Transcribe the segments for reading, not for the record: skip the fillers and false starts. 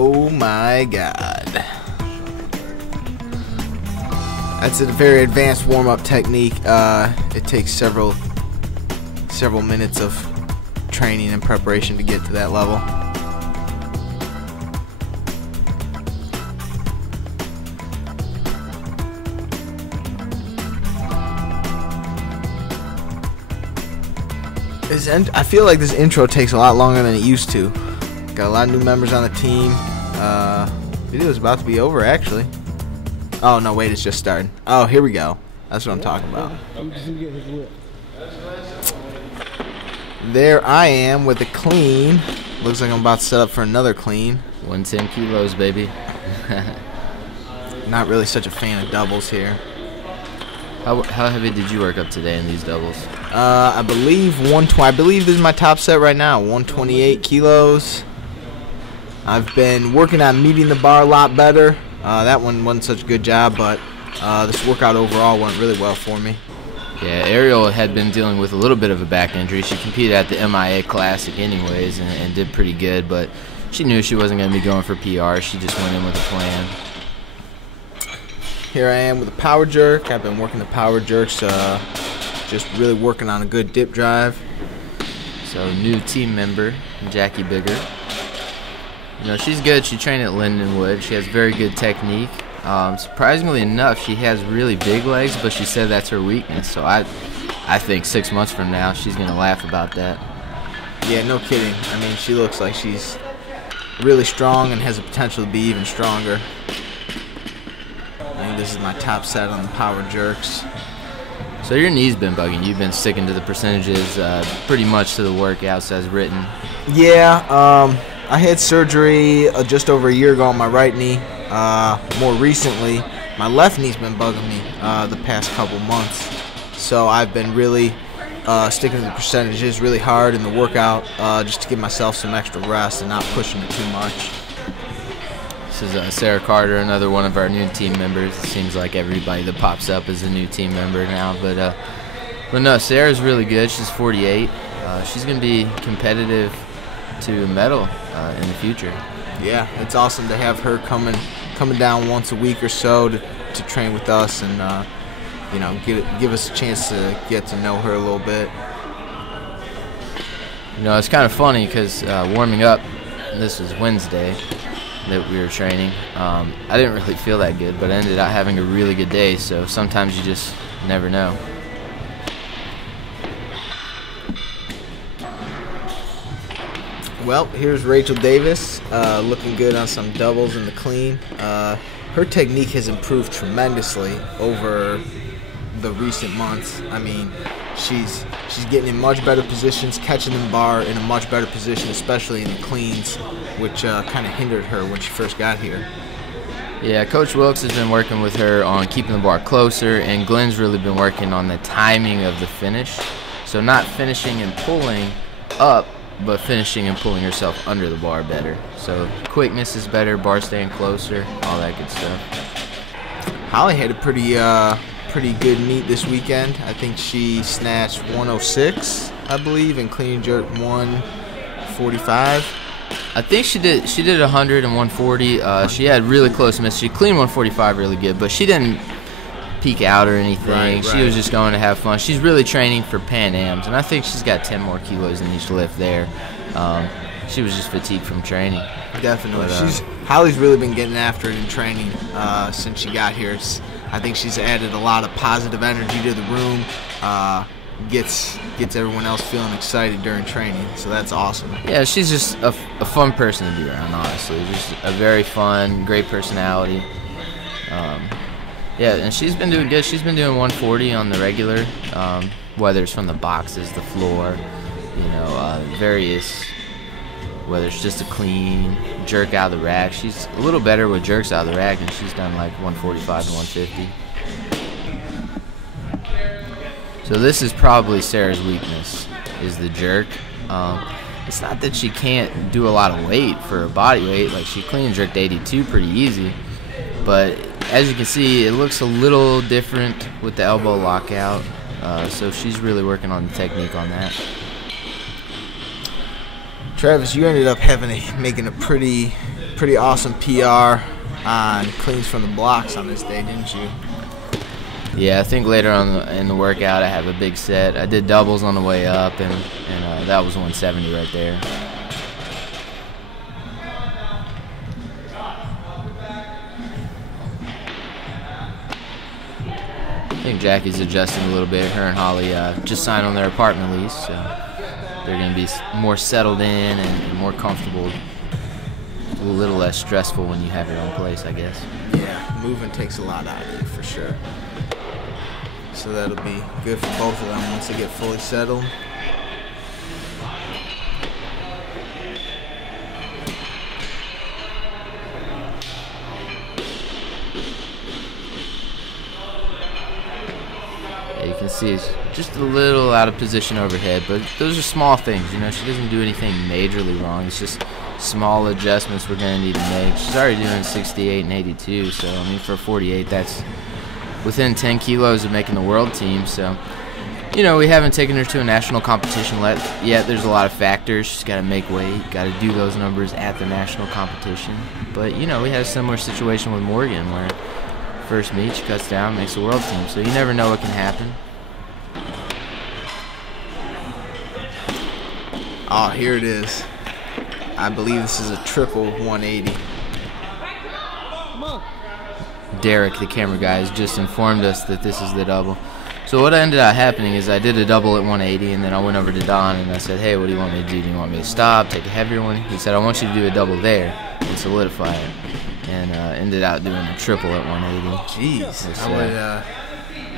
Oh my God. That's a very advanced warm-up technique. It takes several minutes of training and preparation to get to that level. I feel like this intro takes a lot longer than it used to. Got a lot of new members on the team. Video is about to be over, actually. Oh no, wait, it's just starting. Oh, here we go. That's what I'm talking about. I'm just gonna get his whip. There I am with a clean. Looks like I'm about to set up for another clean. 110 kilos, baby. Not really such a fan of doubles here. How heavy did you work up today in these doubles? I believe 120. I believe this is my top set right now. 128 kilos. I've been working on meeting the bar a lot better. That one wasn't such a good job, but this workout overall went really well for me. Yeah, Ariel had been dealing with a little bit of a back injury. She competed at the MIA Classic anyways and did pretty good, but she knew she wasn't going to be going for PR. She just went in with a plan. Here I am with a power jerk. I've been working the power jerks, just really working on a good dip drive. So new team member, Jackie Bigger. You know, she's good. She trained at Lindenwood. She has very good technique. Surprisingly enough, she has really big legs, but she said that's her weakness. So I think 6 months from now, she's going to laugh about that. Yeah, no kidding. I mean, she looks like she's really strong and has the potential to be even stronger. I think this is my top set on the power jerks. So your knee's been bugging. You've been sticking to the percentages pretty much to the workouts as written. Yeah, I had surgery just over a year ago on my right knee. More recently, my left knee's been bugging me the past couple months. So I've been really sticking to the percentages really hard in the workout just to give myself some extra rest and not pushing it too much. This is Sarah Carter, another one of our new team members. It seems like everybody that pops up is a new team member now. But no, Sarah's really good. She's 48. She's going to be competitive to medal in the future. Yeah, it's awesome to have her coming down once a week or so to train with us and you know, give us a chance to get to know her a little bit. You know, it's kind of funny because warming up, this was Wednesday that we were training. I didn't really feel that good, but I ended up having a really good day. So sometimes you just never know. Well, here's Rachel Davis looking good on some doubles in the clean. Her technique has improved tremendously over the recent months. I mean, she's getting in much better positions, catching the bar in a much better position, especially in the cleans, which kind of hindered her when she first got here. Yeah, Coach Wilkes has been working with her on keeping the bar closer, and Glenn's really been working on the timing of the finish. So not finishing and pulling up, but finishing and pulling herself under the bar better. So quickness is better, bar staying closer, all that good stuff. Holly had a pretty good meet this weekend. I think she snatched 106, I believe, and clean and jerk 145. I think she did 100 and 140. She had really close miss. She cleaned 145 really good, but she didn't peak out or anything. Right. She was just going to have fun. She's really training for Pan Ams, and I think she's got 10 more kilos in each lift there. She was just fatigued from training. Definitely. But, Holly's really been getting after it in training since she got here. I think she's added a lot of positive energy to the room. Gets everyone else feeling excited during training, so that's awesome. Yeah, she's just a fun person to be around, honestly. Just a very fun, great personality. Yeah, and she's been doing good. She's been doing 140 on the regular, whether it's from the boxes, the floor, you know, various, whether it's just a clean jerk out of the rack. She's a little better with jerks out of the rack, and she's done like 145 to 150. So this is probably Sarah's weakness, is the jerk. It's not that she can't do a lot of weight for her body weight. Like, she clean and jerked 82 pretty easy. But as you can see, it looks a little different with the elbow lockout. So she's really working on the technique on that. Travis, you ended up making a pretty pretty awesome PR on cleans from the blocks on this day, didn't you? Yeah, I think later on in the workout I have a big set. I did doubles on the way up, and that was 170 right there. I think Jackie's adjusting a little bit. Her and Holly just signed on their apartment lease, so they're going to be more settled in and more comfortable. A little less stressful when you have your own place, I guess. Yeah, moving takes a lot out of you for sure. So that'll be good for both of them once they get fully settled. Yeah, you can see it's just a little out of position overhead, but those are small things. You know, she doesn't do anything majorly wrong. It's just small adjustments we're going to need to make. She's already doing 68 and 82, so I mean for 48 that's within 10 kilos of making the world team. So, you know, we haven't taken her to a national competition yet. There's a lot of factors. She's got to make weight, got to do those numbers at the national competition. But, you know, we had a similar situation with Morgan where first meet she cuts down, makes the world team. So you never know what can happen. Oh, here it is. I believe this is a triple 180. Derek, the camera guy, has just informed us that this is the double. So what ended up happening is I did a double at 180, and then I went over to Don and I said, hey, what do you want me to do? Do you want me to stop, take a heavier one? He said, I want you to do a double there and solidify it. And ended up doing a triple at 180. Jeez,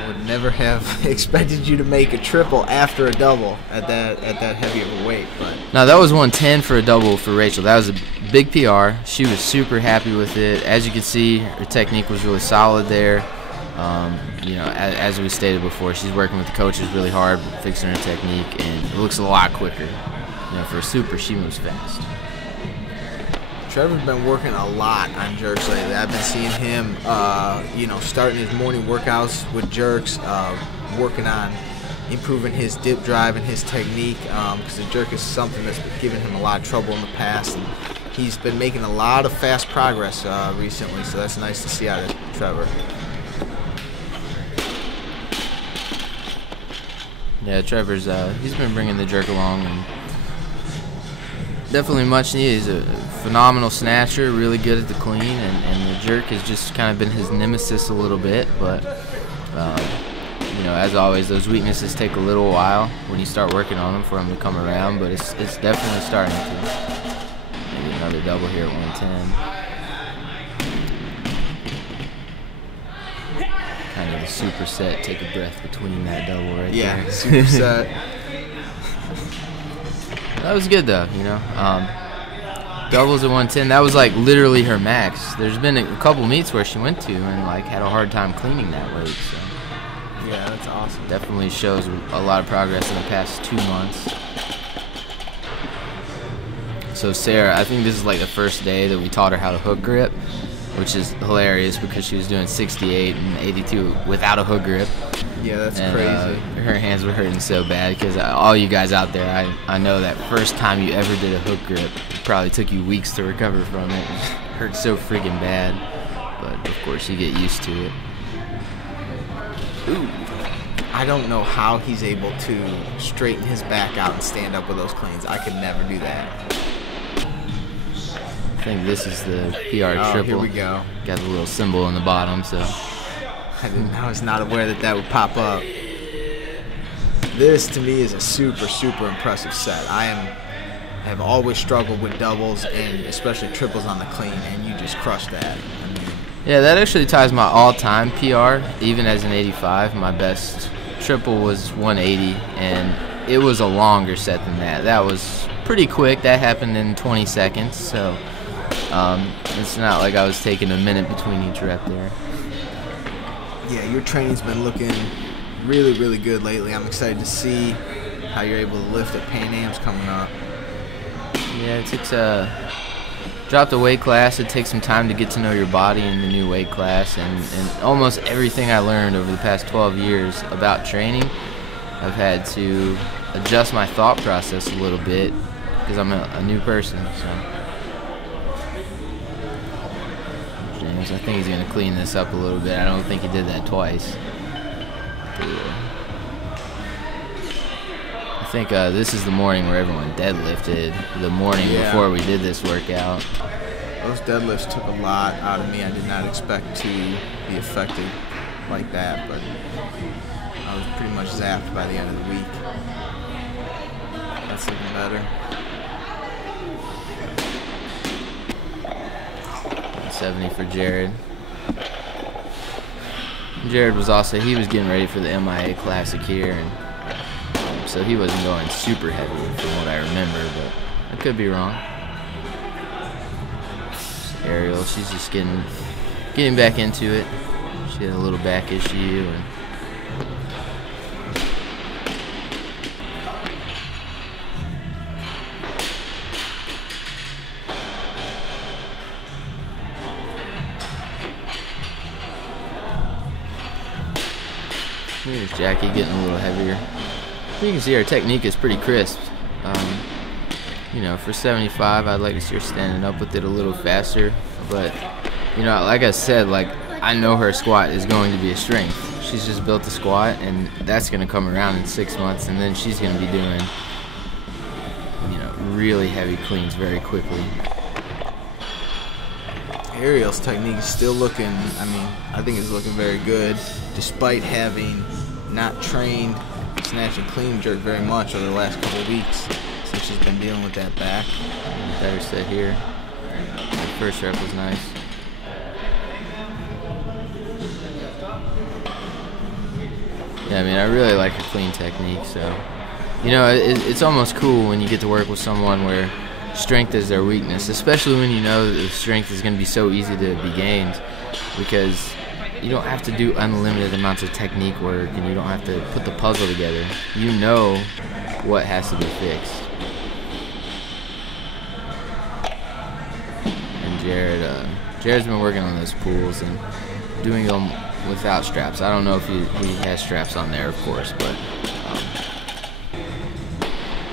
I would never have expected you to make a triple after a double at that heavy of a weight. But no, that was 110 for a double for Rachel. That was a big PR. She was super happy with it. As you can see, her technique was really solid there. You know, as we stated before, she's working with the coaches really hard, fixing her technique, and it looks a lot quicker. You know, for a super, she moves fast. Trevor's been working a lot on jerks lately. I've been seeing him, you know, starting his morning workouts with jerks, working on improving his dip drive and his technique, because the jerk is something that's been giving him a lot of trouble in the past, and he's been making a lot of fast progress recently, so that's nice to see out of Trevor. Yeah, Trevor's, he's been bringing the jerk along, and definitely much needed. He's a phenomenal snatcher, really good at the clean, and the jerk has just kind of been his nemesis a little bit, but you know, as always, those weaknesses take a little while when you start working on them for them to come around, but it's definitely starting to. Maybe another double here at 110. Kind of a superset, take a breath between that double right there. Yeah, superset. That was good though, you know. Doubles at 110, that was like literally her max. There's been a couple meets where she went to and like had a hard time cleaning that weight. So yeah, that's awesome. Definitely shows a lot of progress in the past 2 months. So Sarah, I think this is like the first day that we taught her how to hook grip, which is hilarious because she was doing 68 and 82 without a hook grip. Yeah, that's and, crazy. Her hands were hurting so bad because all you guys out there, I know that first time you ever did a hook grip, it probably took you weeks to recover from it. It hurt so freaking bad, but of course you get used to it. Ooh. I don't know how he's able to straighten his back out and stand up with those cleans. I could never do that. I think this is the PR triple. Here we go. Got the little symbol on the bottom, so. I was not aware that would pop up. This to me is a super, super impressive set. I have always struggled with doubles and especially triples on the clean, and you just crushed that. I mean, yeah, that actually ties my all-time PR. Even as an 85, my best triple was 180, and it was a longer set than that. That was pretty quick. That happened in 20 seconds, so it's not like I was taking a minute between each rep there. Yeah, your training's been looking really, really good lately. I'm excited to see how you're able to lift at Pan Am's coming up. Yeah, it takes dropped a weight class. It takes some time to get to know your body in the new weight class, and almost everything I learned over the past 12 years about training, I've had to adjust my thought process a little bit because I'm a new person. So times. I think he's going to clean this up a little bit. I don't think he did that twice. I think this is the morning where everyone deadlifted. The morning before we did this workout. Those deadlifts took a lot out of me. I did not expect to be affected like that, but I was pretty much zapped by the end of the week. That's even better. 70 for Jared. Jared was also, he was getting ready for the MIA Classic here, and so he wasn't going super heavy from what I remember, but I could be wrong. Ariel, she's just getting back into it. She had a little back issue, and here's Jackie getting a little heavier. You can see her technique is pretty crisp. You know, for 75, I'd like to see her standing up with it a little faster. But, you know, like I said, like, I know her squat is going to be a strength. She's just built a squat, and that's going to come around in 6 months, and then she's going to be doing, you know, really heavy cleans very quickly. Ariel's technique is still looking, I mean, I think it's looking very good, despite having not trained snatch and clean jerk very much over the last couple of weeks since she's been dealing with that back. Better set here. The first rep was nice. Yeah, I mean, I really like her clean technique, so, you know, it's almost cool when you get to work with someone where strength is their weakness, especially when you know that the strength is going to be so easy to be gained, because you don't have to do unlimited amounts of technique work, and you don't have to put the puzzle together. You know what has to be fixed. And Jared's been working on those pulls and doing them without straps. I don't know if he has straps on there, of course, but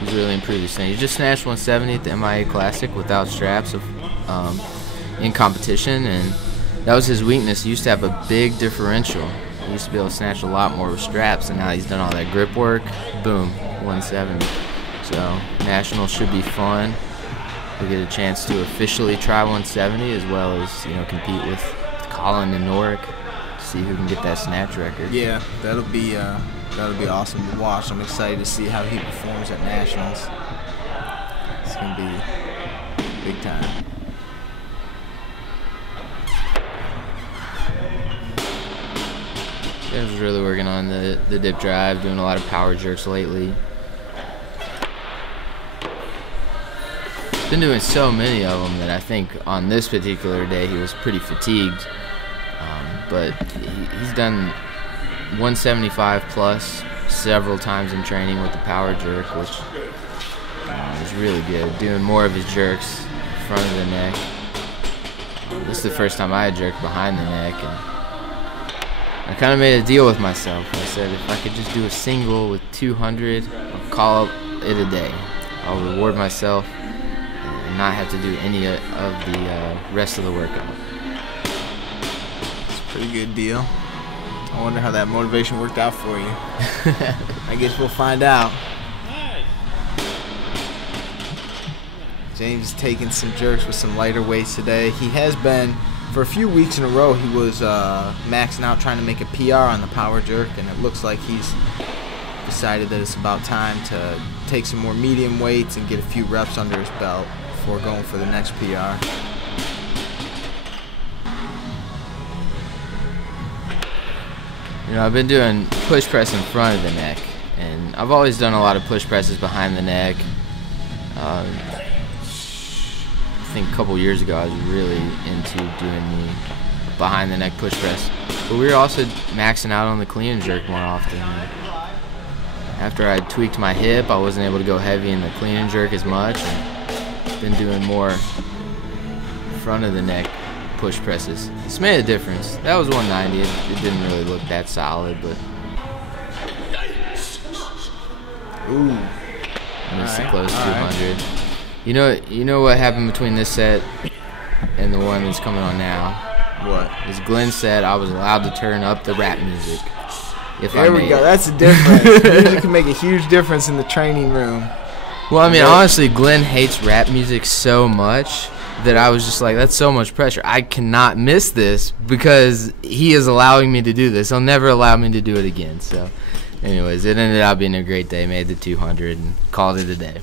he's really improved his thing. He just snatched 170 at the MIA Classic without straps in competition, and that was his weakness. He used to have a big differential. He used to be able to snatch a lot more with straps, and now he's done all that grip work. Boom, 170. So nationals should be fun. We'll get a chance to officially try 170 as well as, you know, compete with Colin and Norick. See who can get that snatch record. Yeah, that'll be awesome to watch. I'm excited to see how he performs at nationals. It's gonna be big time. James was really working on the dip drive, doing a lot of power jerks lately. Been doing so many of them that I think on this particular day he was pretty fatigued. But he's done 175 plus several times in training with the power jerk, which is really good. Doing more of his jerks in front of the neck. This is the first time I had jerked behind the neck, and I kind of made a deal with myself. I said if I could just do a single with 200, I'll call it a day. I'll reward myself and not have to do any of the rest of the workout. Pretty good deal. I wonder how that motivation worked out for you. I guess we'll find out. James is taking some jerks with some lighter weights today. He has been, for a few weeks in a row, he was maxing out trying to make a PR on the power jerk, and it looks like he's decided that it's about time to take some more medium weights and get a few reps under his belt before going for the next PR. You know, I've been doing push press in front of the neck, and I've always done a lot of push presses behind the neck. I think a couple years ago I was really into doing the behind the neck push press, but we were also maxing out on the clean and jerk more often. After I tweaked my hip, I wasn't able to go heavy in the clean and jerk as much, and been doing more front of the neck push presses. It's made a difference. That was 190. It didn't really look that solid, but ooh, missed it close to 200. You know what happened between this set and the one that's coming on now? What? As Glenn said, I was allowed to turn up the rap music. There we go. That's the difference. Music can make a huge difference in the training room. Well, I mean, honestly, Glenn hates rap music so much that I was just like, that's so much pressure. I cannot miss this because he is allowing me to do this. He'll never allow me to do it again. So, anyways, it ended up being a great day. Made the 200 and called it a day.